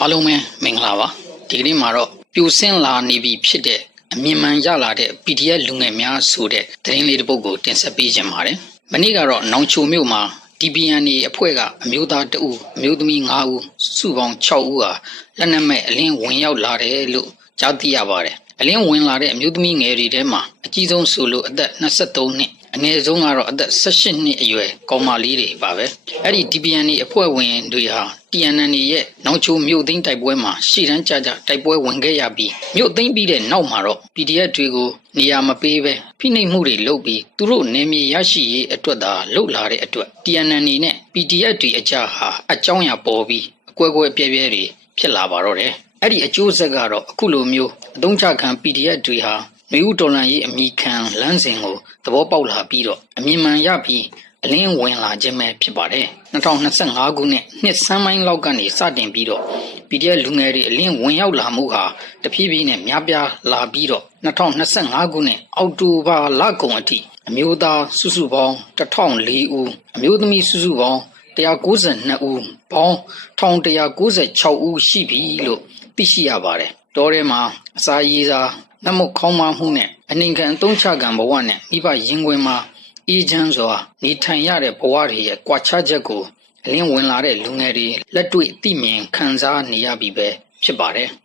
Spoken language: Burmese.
အားလုံးပဲမင်္ဂလာပါဒီကနေ့မှာတော့ပြိုဆင်းလာနေပြီဖြစ်တဲ့အမြင်မှန်ရလာတဲ့ PDF လူငယ်များဆိုတဲ့သတင်းလေးတစ်ပုဒ်ကို တင်ဆက်ပေးခြင်းပါတယ်မနေ့ကတော့နောင်ချိုမြို့မှာ DPN နေအဖွဲ့ကအမျိုးသားတဦးအမျိုးသမီး9ဦးစုပေါင်း6ဦးဟာလက်နက်မဲ့အလင်းဝင်ရောက်လာတယ်လို့ကြားသိရပါတယ်အလင်းဝင်လာတဲ့အမျိုးသမီးငယ်တွေထဲမှာအကြီးဆုံးဆိုလို့အသက်23နှစ်အငယ်ဆုံးကတော့အသက်18နှစ်အရွယ်ကောင်မလေးတွေပါပဲအဲ့ဒီ DPN တွေအဖွဲ့ဝင်တွေဟာ TNN တွေရဲ့နောက်ချိုးမြို့သိမ်းတိုက်ပွဲမှာရှေ့တန်းကြကြတိုက်ပွဲဝင်ခဲ့ရပြီးမြို့သိမ်းပြီးတဲ့နောက်မှာတော့ PDF တွေကိုနေရာမပေးပဲဖိနှိပ်မှုတွေလုပ်ပြီးသူတို့နေမြေရရှိရေးအတွက်သာလှုပ်လာတဲ့အတွက် TNN တွေနဲ့ PDF တွေအကြဟာအကြောင်းအရာပေါ်ပြီးအကွဲကွဲပြဲပြဲတွေဖြစ်လာပါတော့တယ်အဲ့ဒီအကျိုးဆက်ကတော့အခုလိုမျိုးအသုံးချခံ PDF တွေဟာလူဦးတော်လန်ရေးအမိခံလမ်းစဉ်ကိုသဘောပေါက်လာပြီးတော့အမြင်မှန်ရပြီးအလင်းဝင်လာခြင်းပဲဖြစ်ပါတယ်2025ခုနှစ်နှစ်ဆန်းပိုင်းလောက်ကနေစတင်ပြီးတော့ PDF လူငယ်တွေအလင်းဝင်ရောက်လာမှုဟာတဖြည်းဖြည်းနဲ့များပြားလာပြီးတော့2025ခုနှစ်အောက်တိုဘာလကုန်အထိအမျိုးသားစုစုပေါင်း1004ဦးအမျိုးသမီးစုစုပေါင်း192ဦးပေါင်း1196ဦးရှိပြီလို့သိရှိရပါတယ်တော်ထဲမှာအစာရေးစားနှမုတ်ခေါင်းမမှုနဲ့အနေခံအသုံးချကံဘဝနဲ့မိဘရင်ခွင်မှာအေးချမ်းစွာနေထိုင်ရတဲ့ဘဝတွေရဲ့ကွာခြားချက်ကိုအလင်းဝင်လာတဲ့လူငယ်တွေလက်တွေ့သိမြင်ခံစားနေရပြီပဲဖြစ်ပါတယ်။